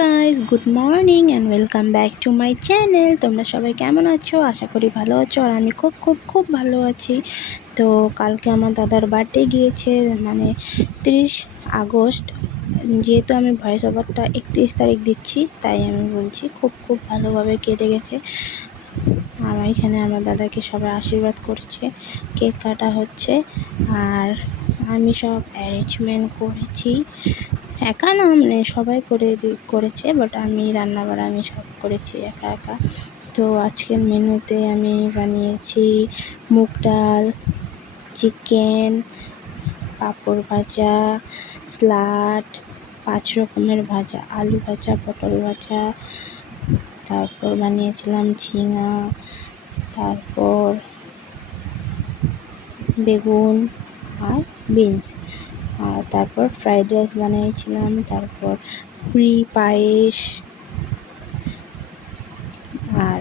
Guys, good morning and welcome back to my channel. তোমরা সবাই কেমন আছো? আশা করি ভালো আছো। আর আমি খুব খুব খুব ভালো আছি। তো কালকে আমার দাদার বার্থডে গিয়েছে, মানে 30 আগস্ট। যেহেতু আমি ভয়েস ওভারটা 31 তারিখ দিচ্ছি, তাই আমি বলছি খুব খুব ভালোভাবে কেটে গেছে। আমার এখানে আমার দাদাকে সবাই আশীর্বাদ করছে, কেক কাটা হচ্ছে। আর আমি সব অ্যারেঞ্জমেন্ট করেছি, একা না, মানে সবাই করেছে, বাট আমি রান্নাবাড়া আমি সব করেছি একা একা। তো আজকের মেনুতে আমি বানিয়েছি মুগ ডাল, চিকেন, পাঁপড় ভাজা, স্যালাড, 5 রকমের ভাজা, আলু ভাজা, পটল ভাজা, তারপর বানিয়েছিলাম ঝিঙা, তারপর বেগুন আর বিনস, আর তারপর ফ্রাইড রাইস বানিয়েছিলাম, তারপর পুরি, পায়েস, আর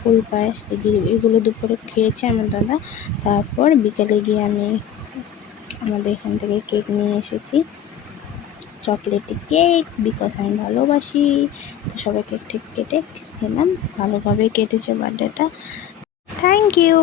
পুরি পায়েস এগুলো দুপুরে খেয়েছে আমার দাদা। তারপর বিকেলে গিয়ে আমি আমাদের এখান থেকে কেক নিয়ে এসেছি, চকলেটি কেক, বিকজ আমি ভালোবাসি। তো সবাই কেক কেটে খেলাম, ভালোভাবে কেটেছে বার্থডেটা। Thank you.